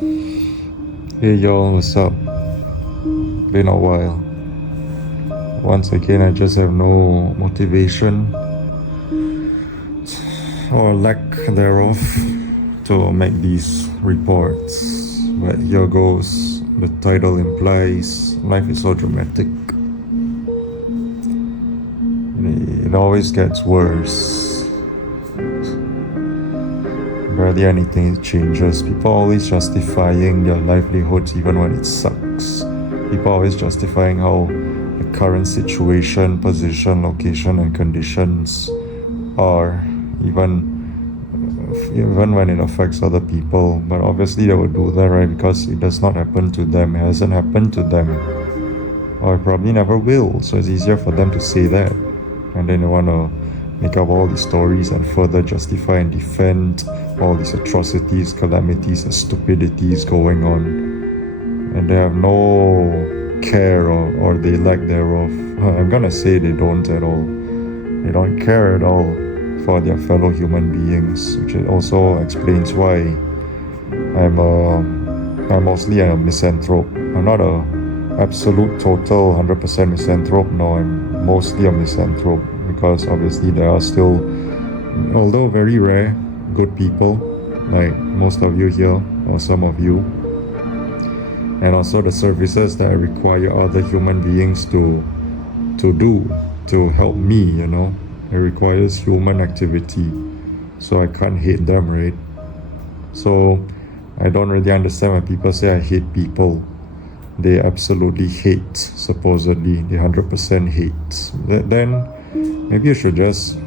Hey y'all, what's up? Been a while. Once again, I just have no motivation or lack thereof to make these reports. But here goes. The title implies life is so dramatic. It always gets worse. Barely anything changes. People always justifying their livelihoods even when it sucks. People always justifying how the current situation, position, location and conditions are, even when it affects other people. But obviously they would do that, right? Because it does not happen to them. It hasn't happened to them. Or it probably never will. So it's easier for them to say that. And then they want to make up all these stories and further justify and defend all these atrocities, calamities and stupidities going on. And they have no care or they lack thereof. I'm gonna say they don't at all. They don't care at all for their fellow human beings, which also explains why I'm mostly a misanthrope. I'm not a absolute total 100% misanthrope. No, I'm mostly a misanthrope because obviously there are still, although very rare, good people like most of you here or some of you, and also the services that I require other human beings to do to help me, you know. It requires human activity, so I can't hate them, right? So I don't really understand when people say I hate people. They absolutely hate, supposedly, they 100% hate. Then maybe you should just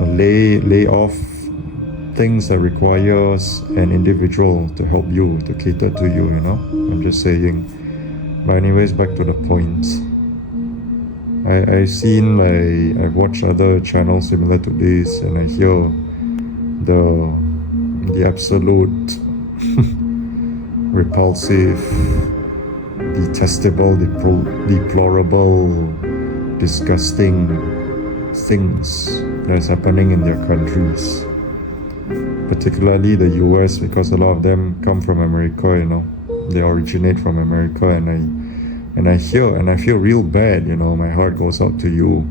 lay off things that requires an individual to help you, to cater to you, you know? I'm just saying. But anyways, back to the point. I've seen, like, I've watched other channels similar to this, and I hear the absolute repulsive, detestable, deplorable, disgusting things that is happening in their countries, particularly the US, because a lot of them come from America, you know. They originate from America, and I hear and I feel real bad, you know. My heart goes out to you.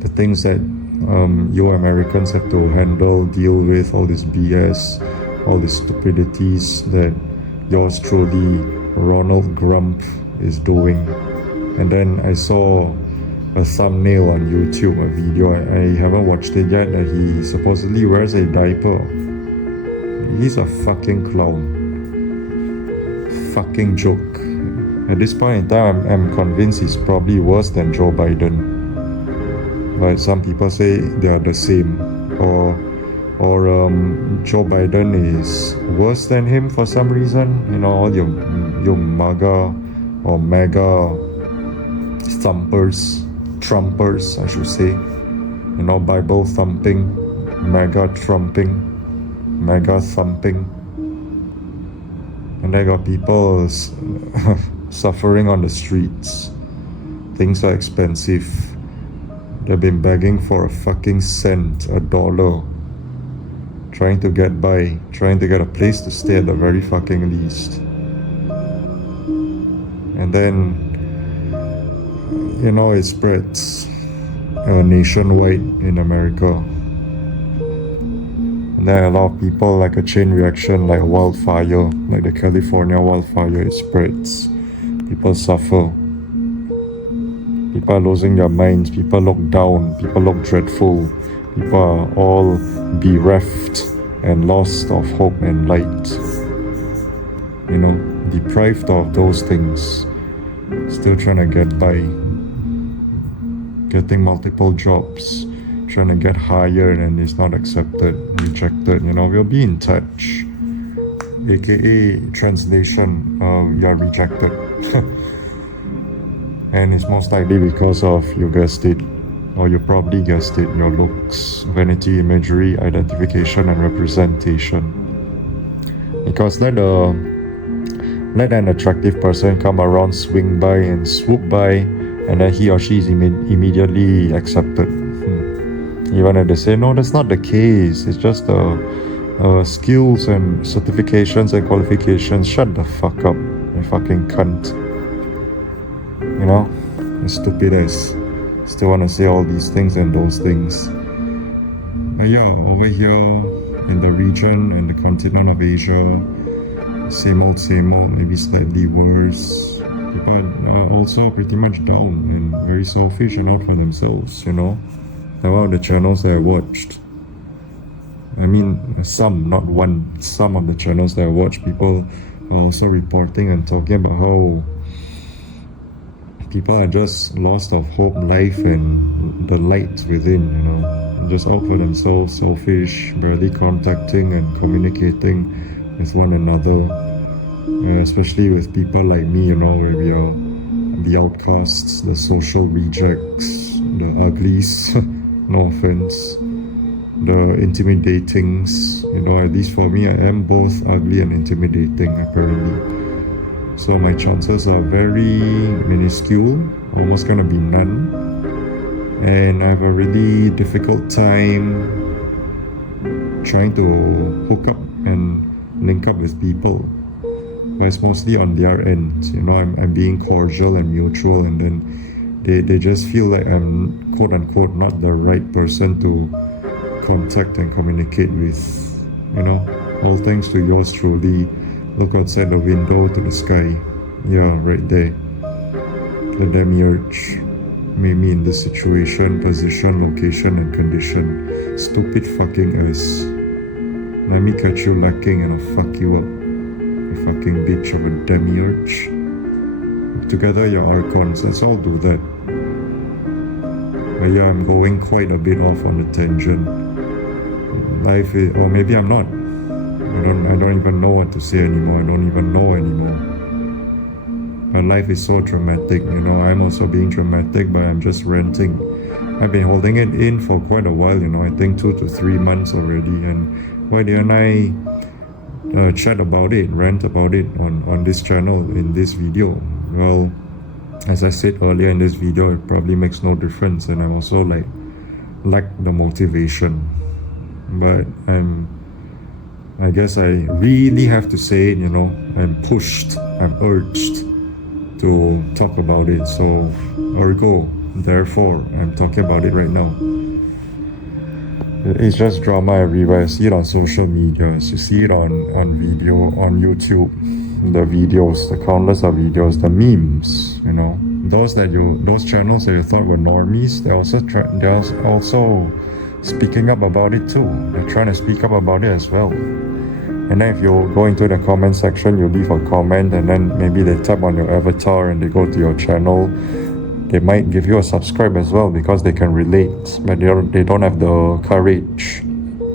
The things that you Americans have to handle, deal with, all this BS, all these stupidities that yours truly, Ronald Grump, is doing. And then I saw a thumbnail on YouTube, a video, I haven't watched it yet, that he supposedly wears a diaper. He's a fucking clown. Fucking joke. At this point in time, I'm convinced he's probably worse than Joe Biden. But some people say they are the same. Or Joe Biden is worse than him for some reason. You know, all your MAGA or MAGA Trumpers, I should say. You know, Bible thumping, MAGA trumping, MAGA thumping. And I got people suffering on the streets. Things are expensive. They've been begging for a fucking cent, $1, trying to get by, trying to get a place to stay at the very fucking least. And then, you know, it spreads nationwide in America. And then a lot of people, like a chain reaction, like a wildfire, like the California wildfire, it spreads. People suffer. People are losing their minds. People look down. People look dreadful. People are all bereft and lost of hope and light. You know, deprived of those things. Still trying to get by. Getting multiple jobs. Trying to get hired and it's not accepted, rejected. You know, we'll be in touch. AKA translation, you are rejected. And it's most likely because of, you guessed it, or you probably guessed it, your looks, vanity, imagery, identification and representation. Because let an attractive person come around, swing by and swoop by, and then he or she is immediately accepted. Even if they say, no, that's not the case, it's just a skills and certifications and qualifications. Shut the fuck up, you fucking cunt. You know, as stupid as still want to say all these things and those things. Yeah, over here in the region, in the continent of Asia, same old, maybe slightly worse. People are also pretty much down and very selfish and out for themselves, you know. Now, one of the channels that I watched, I mean, some, not one, some of the channels that I watch, people are also reporting and talking about how people are just lost of hope, life, and the light within, you know, just out for themselves, selfish, barely contacting and communicating with one another, especially with people like me, you know, where we are the outcasts, the social rejects, the uglies, no offense, the intimidatings, you know. At least for me, I am both ugly and intimidating, apparently. So my chances are very minuscule, almost gonna be none. And I have a really difficult time trying to hook up and link up with people. But it's mostly on their end, you know. I'm being cordial and mutual, and then they just feel like I'm quote unquote not the right person to contact and communicate with, you know. All thanks to yours truly. Look outside the window to the sky. Yeah, right there. The demiurge made me in this situation, position, location, and condition. Stupid fucking us. Let me catch you lacking and I'll fuck you up. You fucking bitch of a demiurge. Together your archons, let's all do that. But yeah, I'm going quite a bit off on the tangent. Life is, or maybe I'm not. I don't even know what to say anymore. I don't even know anymore. But life is so dramatic, you know. I'm also being dramatic, but I'm just ranting. I've been holding it in for quite a while, you know. I think 2 to 3 months already. And why didn't I chat about it, rant about it on this channel in this video? Well, as I said earlier in this video, it probably makes no difference, and I also lack the motivation. But I guess I really have to say it, you know. I'm pushed, I'm urged to talk about it. So, ergo, therefore, I'm talking about it right now. It's just drama everywhere. I see it on social media. You see it on video, on YouTube. The videos, the countless of videos, the memes, you know. Those channels that you thought were normies, they're also speaking up about it too. They're trying to speak up about it as well. And then if you go into the comment section, you leave a comment, and then maybe they tap on your avatar and they go to your channel. They might give you a subscribe as well because they can relate, but they don't have the courage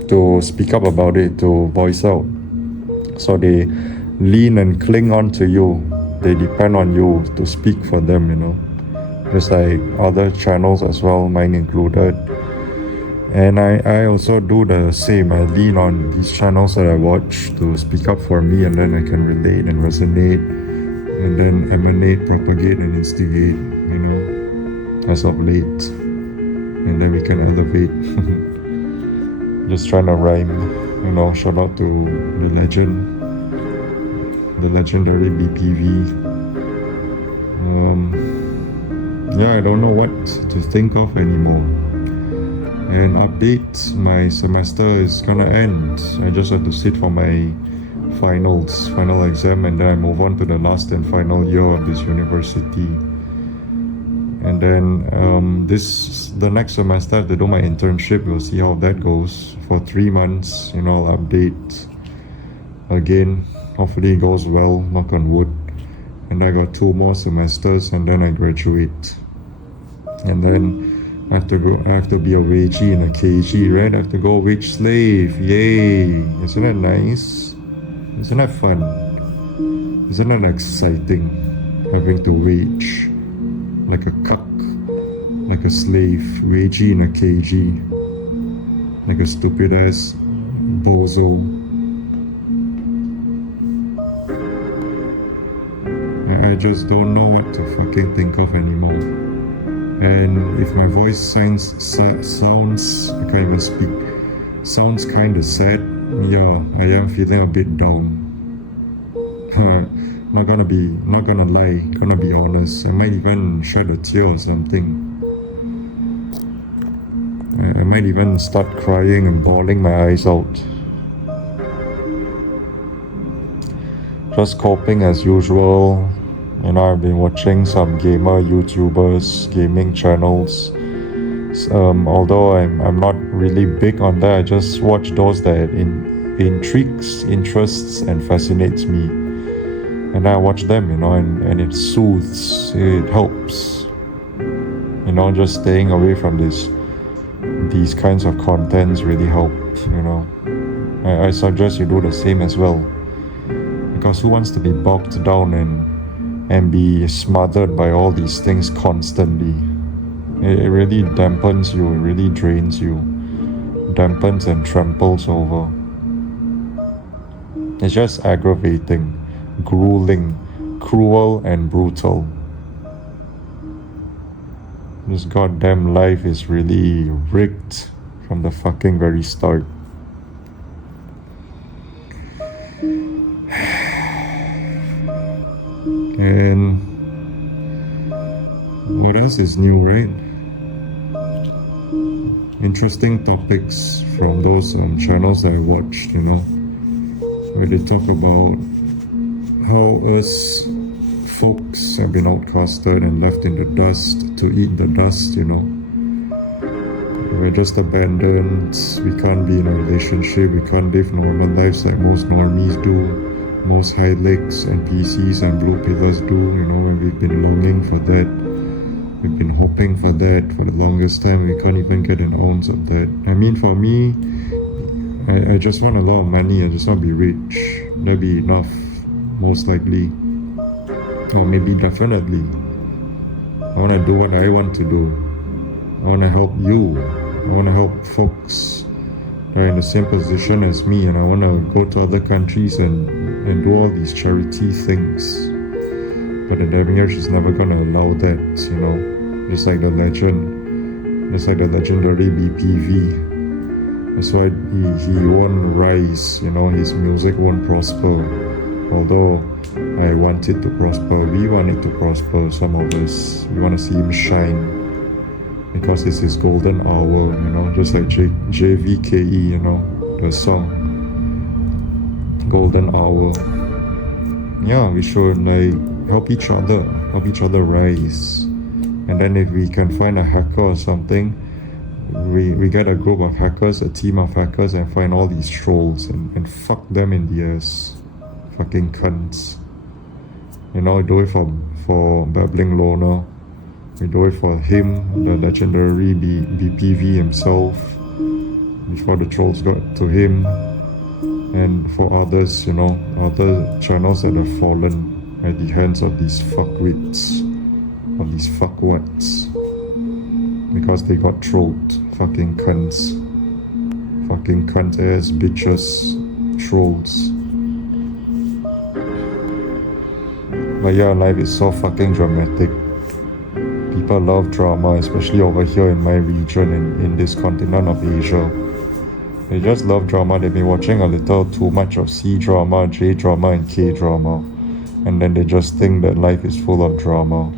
to speak up about it, to voice out. So they lean and cling on to you. They depend on you to speak for them, you know. Just like other channels as well, mine included. And I also do the same. I lean on these channels that I watch to speak up for me, and then I can relate and resonate, and then emanate, propagate, and instigate, you know, as of late. And then we can elevate. Just trying to rhyme, you know. Shout out to the legend, the legendary BPV. Yeah, I don't know what to think of anymore. And update, my semester is gonna end. I just have to sit for my final exam, and then I move on to the last and final year of this university. And then the next semester I have to do my internship. We'll see how that goes for 3 months. You know, I'll update again. Hopefully it goes well, knock on wood. And I got 2 more semesters, and then I graduate. And then I have to be a wagey in a KG, right? I have to go wage slave. Yay! Isn't that nice? Isn't that fun? Isn't that exciting? Having to wage like a cuck, like a slave, wagey in a KG, like a stupid ass bozo. I just don't know what to fucking think of anymore. And if my voice sounds, I can't even speak, sounds kind of sad, Yeah, I am feeling a bit down. Not gonna lie, gonna be honest. I might even shed a tear or something. I might even start crying and bawling my eyes out. Just coping as usual. I've been watching some gamer YouTubers, gaming channels. Although I'm not really big on that, I just watch those that intrigues, interests, and fascinates me. And I watch them, and it soothes, it helps. Just staying away from these kinds of contents really help, I suggest you do the same as well. Because who wants to be bogged down and be smothered by all these things constantly? It really dampens you, it really drains you, dampens and tramples over. It's just aggravating, grueling, cruel and brutal. This goddamn life is really rigged from the fucking very start. And what else is new, right? Interesting topics from those channels that I watched, where they talk about how us folks have been outcasted and left in the dust to eat the dust, We're just abandoned, we can't be in a relationship, we can't live normal lives like most normies do, most high legs and PCs and blue pillars do, and we've been longing for that. We've been hoping for that for the longest time. We can't even get an ounce of that. I mean, for me, I just want a lot of money. I just want to be rich. That'll be enough, most likely. Or maybe definitely. I want to do what I want to do. I want to help you. I want to help folks that are in the same position as me, and I want to go to other countries and do all these charity things. But the devil is never gonna allow that, just like the legendary BPV. That's why he won't rise, his music won't prosper. Although I want it to prosper, we want it to prosper, some of us. We want to see him shine. Because it's his golden hour, just like JVKE, the song. Golden hour. Yeah, we should help each other rise. And then if we can find a hacker or something, we get a group of hackers, a team of hackers, and find all these trolls and fuck them in the ass. Fucking cunts. Do it for Babbling Loner. We do it for him, the legendary BPV himself, before the trolls got to him. And for others, other channels that have fallen at the hands of these fuckwits, of these fuckwats, because they got trolled. Fucking cunts. Fucking cunt ass bitches. Trolls. But yeah, life is so fucking dramatic. People love drama, especially over here in my region, in this continent of Asia. They just love drama. They've been watching a little too much of C-drama, J-drama, and K-drama. And then they just think that life is full of drama.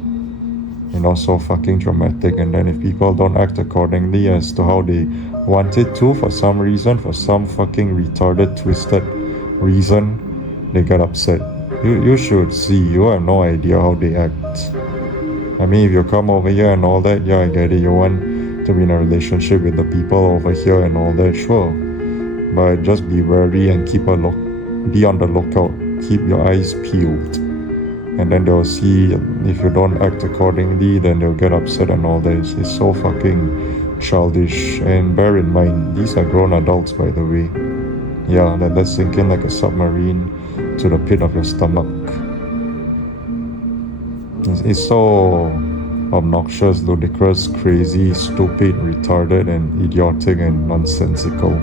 So fucking dramatic. And then if people don't act accordingly as to how they want it to, for some reason, for some fucking retarded, twisted reason, they get upset. You should see. You have no idea how they act. I mean, if you come over here and all that, yeah, I get it. You want to be in a relationship with the people over here and all that, sure. But just be wary and be on the lookout. Keep your eyes peeled. And then they'll see if you don't act accordingly, then they'll get upset and all that. It's so fucking childish. And bear in mind, these are grown adults, by the way. Yeah, let that sink in like a submarine to the pit of your stomach. It's so obnoxious, ludicrous, crazy, stupid, retarded, and idiotic and nonsensical.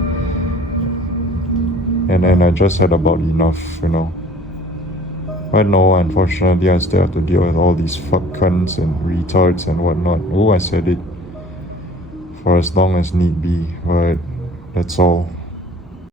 And I just had about enough, But no, unfortunately, I still have to deal with all these fuck cunts and retards and whatnot. Oh, I said it. For as long as need be, but that's all.